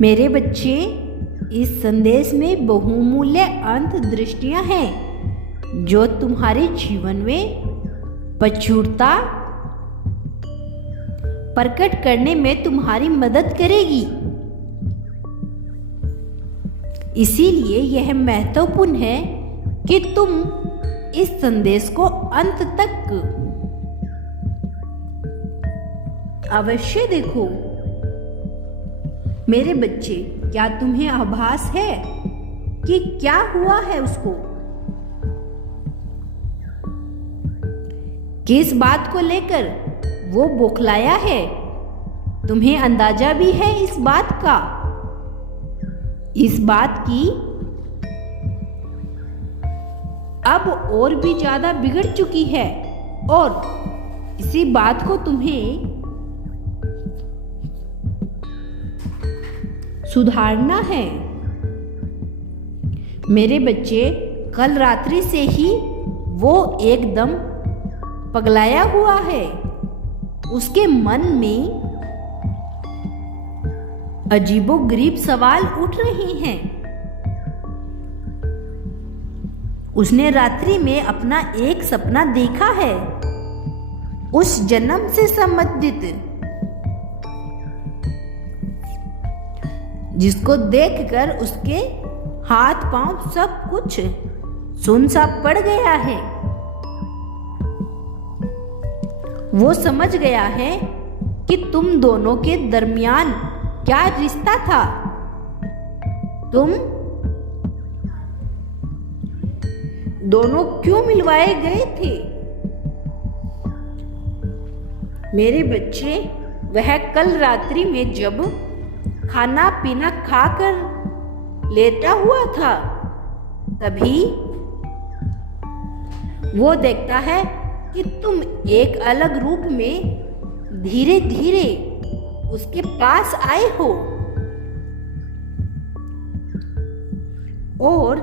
मेरे बच्चे, इस संदेश में बहुमूल्य अंतर्दृष्टियां हैं जो तुम्हारे जीवन में प्रचुरता प्रकट करने में तुम्हारी मदद करेगी। इसीलिए यह महत्वपूर्ण है कि तुम इस संदेश को अंत तक अवश्य देखो। मेरे बच्चे, क्या तुम्हें आभास है कि क्या हुआ है उसको? किस बात को लेकर वो बौखलाया है? तुम्हें अंदाजा भी है इस बात का? इस बात की अब और भी ज्यादा बिगड़ चुकी है और इसी बात को तुम्हें सुधारना है। मेरे बच्चे, कल रात्रि से ही वो एकदम पगलाया हुआ है। उसके मन में अजीबोगरीब सवाल उठ रहे हैं। उसने रात्रि में अपना एक सपना देखा है, उस जन्म से संबंधित, जिसको देखकर उसके हाथ पांव सब कुछ सुन सा पड़ गया है। वो समझ गया है कि तुम दोनों के दरमियान क्या रिश्ता था। तुम दोनों क्यों मिलवाए गए थे? मेरे बच्चे, वह कल रात्रि में जब खाना पीना खाकर लेटा हुआ था, तभी वो देखता है कि तुम एक अलग रूप में धीरे धीरे उसके पास आए हो और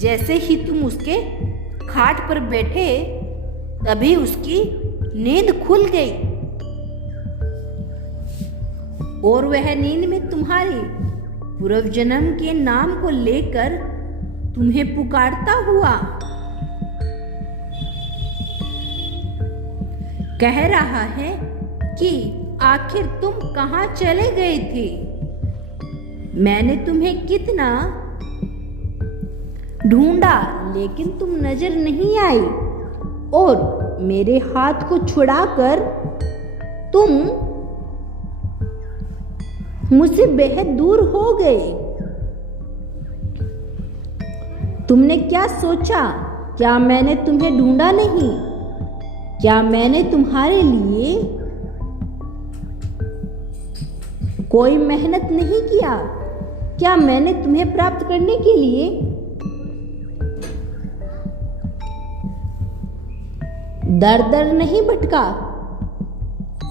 जैसे ही तुम उसके खाट पर बैठे, तभी उसकी नींद खुल गई और वह नींद में तुम्हारे पूर्व जन्म के नाम को लेकर तुम्हें पुकारता हुआ कह रहा है कि आखिर तुम कहाँ चले गए थे? मैंने तुम्हें कितना ढूंढा, लेकिन तुम नजर नहीं आई और मेरे हाथ को छुड़ाकर तुम मुझसे बेहद दूर हो गए। तुमने क्या सोचा? क्या मैंने तुम्हें ढूंढा नहीं? क्या मैंने तुम्हारे लिए कोई मेहनत नहीं किया? क्या मैंने तुम्हें प्राप्त करने के लिए दर दर नहीं भटका?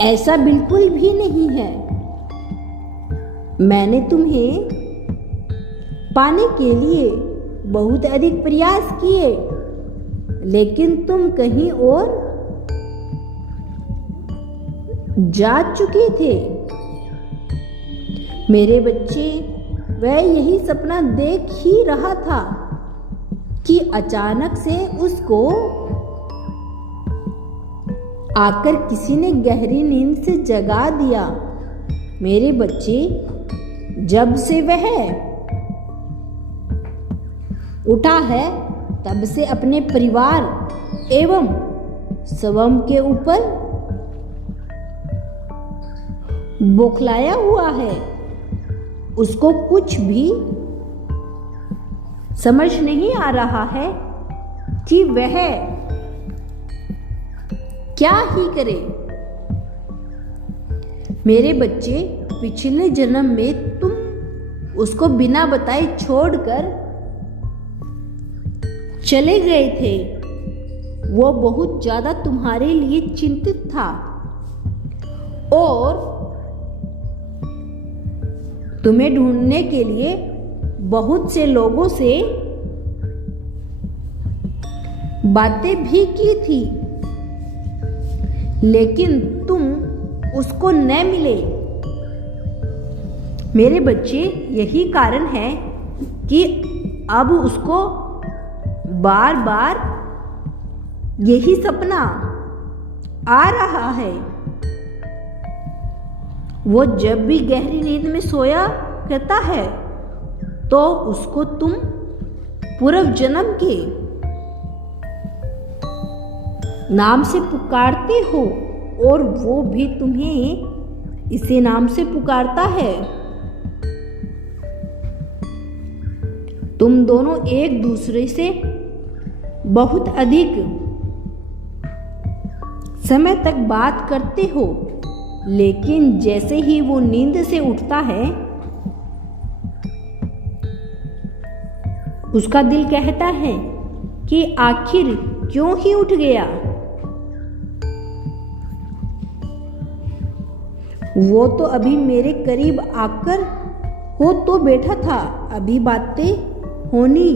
ऐसा बिल्कुल भी नहीं है। मैंने तुम्हें पाने के लिए बहुत अधिक प्रयास किए, लेकिन तुम कहीं और जा चुके थे। मेरे बच्चे, वह यही सपना देख ही रहा था कि अचानक से उसको आकर किसी ने गहरी नींद से जगा दिया। मेरे बच्चे, जब से वह उठा है, तब से अपने परिवार एवं स्वयं के ऊपर बौखलाया हुआ है। उसको कुछ भी समझ नहीं आ रहा है कि वह क्या ही करे। मेरे बच्चे, पिछले जन्म में तुम उसको बिना बताए छोड़कर चले गए थे। वो बहुत ज्यादा तुम्हारे लिए चिंतित था और तुम्हें ढूंढने के लिए बहुत से लोगों से बातें भी की थी, लेकिन तुम उसको न मिले। मेरे बच्चे, यही कारण है कि अब उसको बार बार यही सपना आ रहा है। वो जब भी गहरी नींद में सोया करता है तो उसको तुम पूर्व जन्म के नाम से पुकारते हो और वो भी तुम्हें इसी नाम से पुकारता है। तुम दोनों एक दूसरे से बहुत अधिक समय तक बात करते हो, लेकिन जैसे ही वो नींद से उठता है उसका दिल कहता है कि आखिर क्यों ही उठ गया। वो तो अभी मेरे करीब आकर हो तो बैठा था, अभी बातें होनी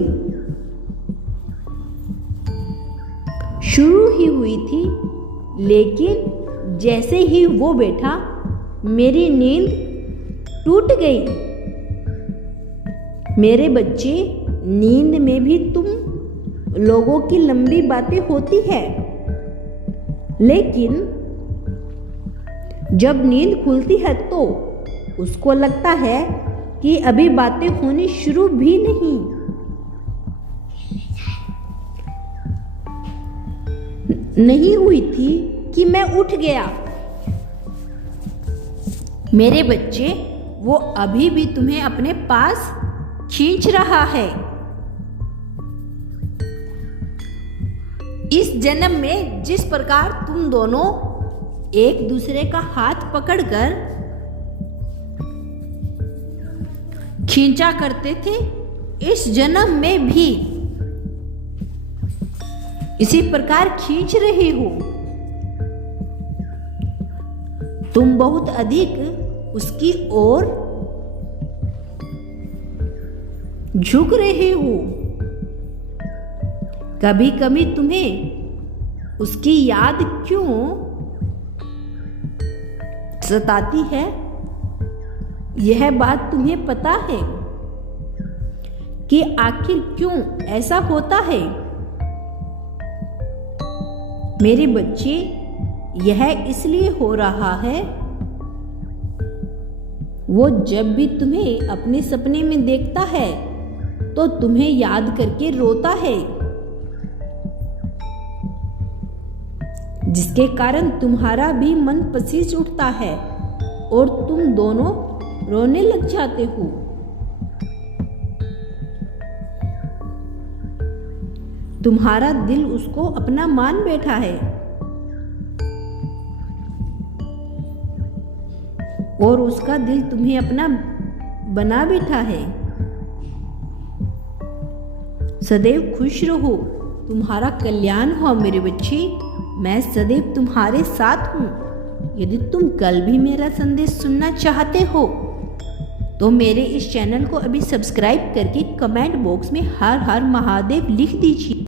शुरू ही हुई थी, लेकिन जैसे ही वो बैठा मेरी नींद टूट गई। मेरे बच्चे, नींद में भी तुम लोगों की लंबी बातें होती है, लेकिन जब नींद खुलती है तो उसको लगता है कि अभी बातें होनी शुरू भी नहीं हुई थी कि मैं उठ गया। मेरे बच्चे, वो अभी भी तुम्हें अपने पास खींच रहा है। इस जन्म में जिस प्रकार तुम दोनों एक दूसरे का हाथ पकड़कर खींचा करते थे, इस जन्म में भी इसी प्रकार खींच रहे हो। तुम बहुत अधिक उसकी ओर झुक रहे हो। कभी कभी तुम्हें उसकी याद क्यों सताती है, यह बात तुम्हें पता है कि आखिर क्यों ऐसा होता है। मेरे बच्चे, यह इसलिए हो रहा है, वो जब भी तुम्हें अपने सपने में देखता है तो तुम्हें याद करके रोता है, जिसके कारण तुम्हारा भी मन पसीज उठता है और तुम दोनों रोने लग जाते हो। तुम्हारा दिल उसको अपना मान बैठा है और उसका दिल तुम्हें अपना बना बैठा है। सदैव खुश रहो, तुम्हारा कल्याण हो मेरे बच्चे। मैं सदैव तुम्हारे साथ हूँ। यदि तुम कल भी मेरा संदेश सुनना चाहते हो तो मेरे इस चैनल को अभी सब्सक्राइब करके कमेंट बॉक्स में हर हर महादेव लिख दीजिए।